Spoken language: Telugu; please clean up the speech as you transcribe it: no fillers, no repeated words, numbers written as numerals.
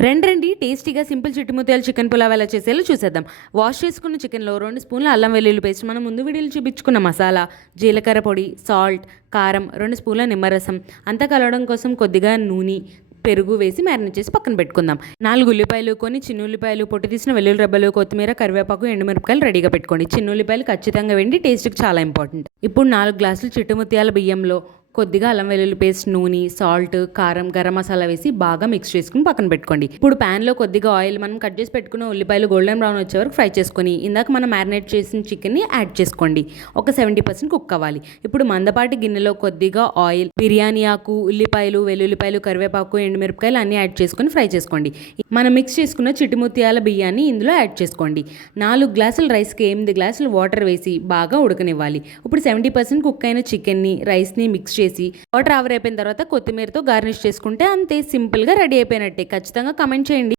రండి టేస్టీగా సింపుల్ చిట్టుముత్యాల చికెన్ పులావ్ ఎలా చేసేయాలో చూసేద్దాం. వాష్ చేసుకున్న చికెన్లో 2 స్పూన్ల అల్లం వెల్లుల్లి పేస్ట్, మనం ముందు వీడియోలో చూపించుకున్న మసాలా, జీలకర్ర పొడి, సాల్ట్, కారం, 2 స్పూన్ల నిమ్మరసం అంతా కలవడం కోసం కొద్దిగా నూనె, పెరుగు వేసి మ్యారినేట్ చేసి పక్కన పెట్టుకుందాం. 4 ఉల్లిపాయలు, కొన్ని చిన్న ఉల్లిపాయలు, పొట్టు తీసిన వెల్లుల్లి రెబ్బలు, కొత్తిమీర, కరివేపాకు, ఎండుమిరపకాయలు రెడీగా పెట్టుకోండి. చిన్న ఉల్లిపాయలు ఖచ్చితంగా వేయండి, టేస్ట్కి చాలా ఇంపార్టెంట్. ఇప్పుడు 4 గ్లాసులు చిట్టుముత్యాల బియ్యంలో కొద్దిగా అల్లం వెల్లుల్లి పేస్ట్, నూనె, సాల్ట్, కారం, గరం మసాలా వేసి బాగా మిక్స్ చేసుకుని పక్కన పెట్టుకోండి. ఇప్పుడు ప్యాన్లో కొద్దిగా ఆయిల్, మనం కట్ చేసి పెట్టుకున్న ఉల్లిపాయలు గోల్డెన్ బ్రౌన్ వచ్చే వరకు ఫ్రై చేసుకొని ఇందాక మనం మ్యారినేట్ చేసిన చికెన్ని యాడ్ చేసుకోండి. ఒక 70% కుక్ అవ్వాలి. ఇప్పుడు మందపాటి గిన్నెలో కొద్దిగా ఆయిల్, బిర్యానీ ఆకు, ఉల్లిపాయలు, వెల్లుల్లిపాయలు, కరివేపాకు, ఎండుమిరపకాయలు అన్నీ యాడ్ చేసుకొని ఫ్రై చేసుకోండి. మనం మిక్స్ చేసుకున్న చిట్టుముత్యాల బియ్యాన్ని ఇందులో యాడ్ చేసుకోండి. 4 గ్లాసుల రైస్కి 8 గ్లాసులు వాటర్ వేసి బాగా ఉడకనివ్వాలి. ఇప్పుడు 70% కుక్ అయిన చికెన్ని, రైస్ని మిక్స్ చేసి వాటర్ ఆవిరైపోయిన తర్వాత కొత్తిమీరతో గార్నిష్ చేసుకుంటే అంతే, సింపుల్గా రెడీ అయిపోయినట్టే. ఖచ్చితంగా కమెంట్ చేయండి.